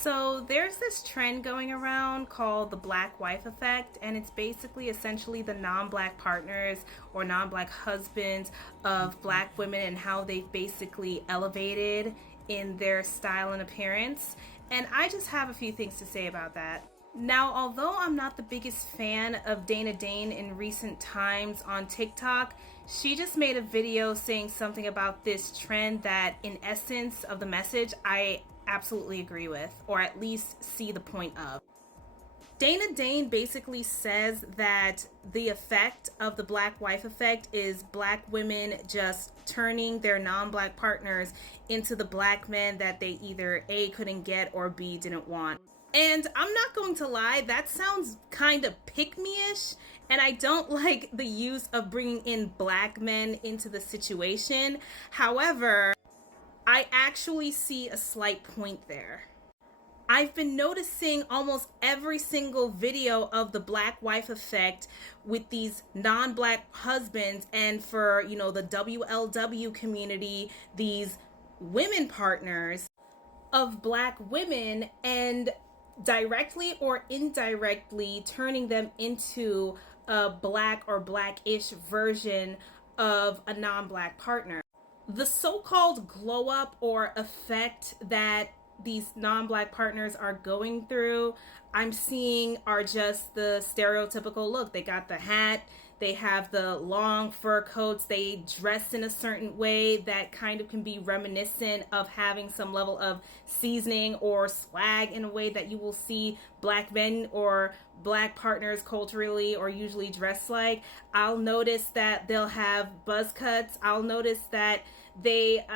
So there's this trend going around called the black wife effect, and it's basically essentially the non-black partners or non-black husbands of black women and how they've basically elevated in their style and appearance. And I just have a few things to say about that. Now, although I'm not the biggest fan of Dana Dane in recent times on TikTok, she just made a video saying something about this trend that, in essence of the message, I absolutely agree with, or at least see the point of. Dana Dane basically says that the effect of the black wife effect is black women just turning their non-black partners into the black men that they either A, couldn't get, or B, didn't want. And I'm not going to lie, that sounds kind of pick-me-ish, and I don't like the use of bringing in black men into the situation. However, I actually see a slight point there. I've been noticing almost every single video of the black wife effect with these non-black husbands, and for, the WLW community, these women partners of black women, and directly or indirectly turning them into a black or blackish version of a non-black partner. The so-called glow up or effect that these non-black partners are going through, I'm seeing are just the stereotypical look. They got the hat, they have the long fur coats, they dress in a certain way that kind of can be reminiscent of having some level of seasoning or swag in a way that you will see black men or black partners culturally or usually dress like. I'll notice that they'll have buzz cuts. I'll notice that they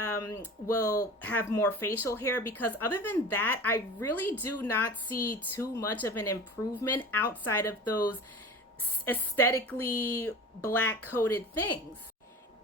will have more facial hair, because other than that, I really do not see too much of an improvement outside of those aesthetically black coded things.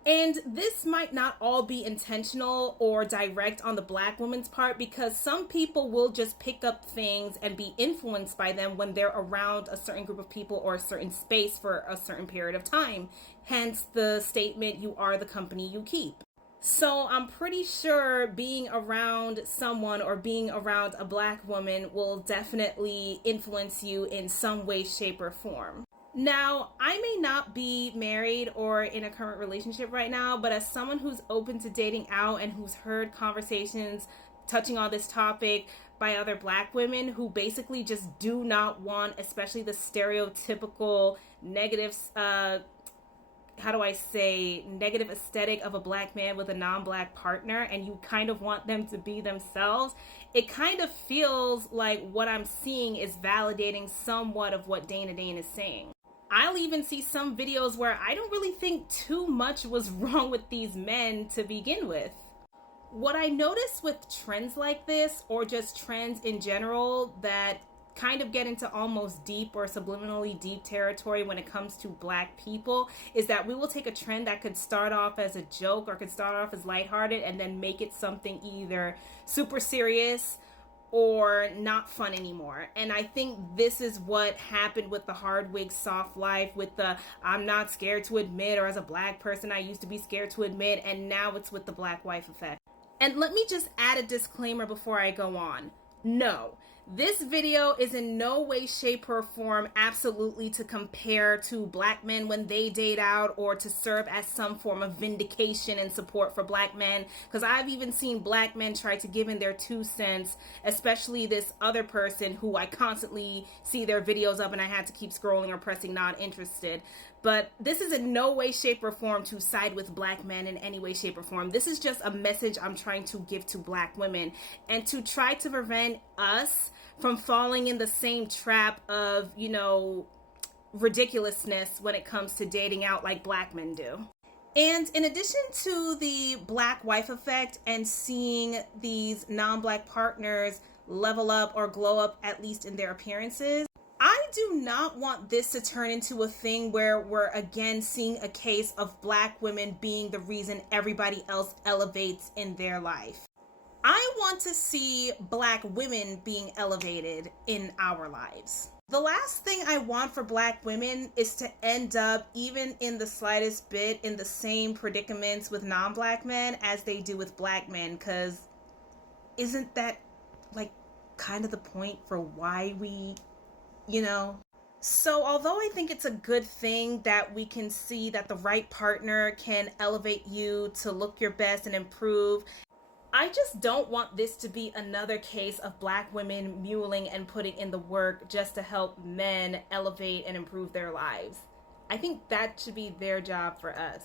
And this might not all be intentional or direct on the black woman's part, because some people will just pick up things and be influenced by them when they're around a certain group of people or a certain space for a certain period of time. Hence the statement, you are the company you keep. So I'm pretty sure being around someone or being around a black woman will definitely influence you in some way, shape, or form. Now, I may not be married or in a current relationship right now, but as someone who's open to dating out and who's heard conversations touching on this topic by other black women who basically just do not want, especially the stereotypical negative negative aesthetic of a black man with a non-black partner, and you kind of want them to be themselves, it kind of feels like what I'm seeing is validating somewhat of what Dana Dane is saying. I'll even see some videos where I don't really think too much was wrong with these men to begin with. What I notice with trends like this, or just trends in general that kind of get into almost deep or subliminally deep territory when it comes to black people, is that we will take a trend that could start off as a joke or could start off as lighthearted and then make it something either super serious or not fun anymore. And I think this is what happened with the hard wig soft life, with the I'm not scared to admit, or as a black person I used to be scared to admit, and now it's with the black wife effect. And let me just add a disclaimer before I go on. No, this video is in no way, shape, or form absolutely to compare to black men when they date out, or to serve as some form of vindication and support for black men, because I've even seen black men try to give in their 2 cents, especially this other person who I constantly see their videos of and I had to keep scrolling or pressing not interested. But this is in no way, shape, or form to side with black men in any way, shape, or form. This is just a message I'm trying to give to black women, and to try to prevent us from falling in the same trap of, ridiculousness when it comes to dating out like black men do. And in addition to the black wife effect and seeing these non-black partners level up or glow up, at least in their appearances, I do not want this to turn into a thing where we're again seeing a case of black women being the reason everybody else elevates in their life. I want to see black women being elevated in our lives. The last thing I want for black women is to end up, even in the slightest bit, in the same predicaments with non-black men as they do with black men, because isn't that kind of the point for why we, you know. So, although I think it's a good thing that we can see that the right partner can elevate you to look your best and improve, I just don't want this to be another case of Black women muling and putting in the work just to help men elevate and improve their lives. I think that should be their job for us.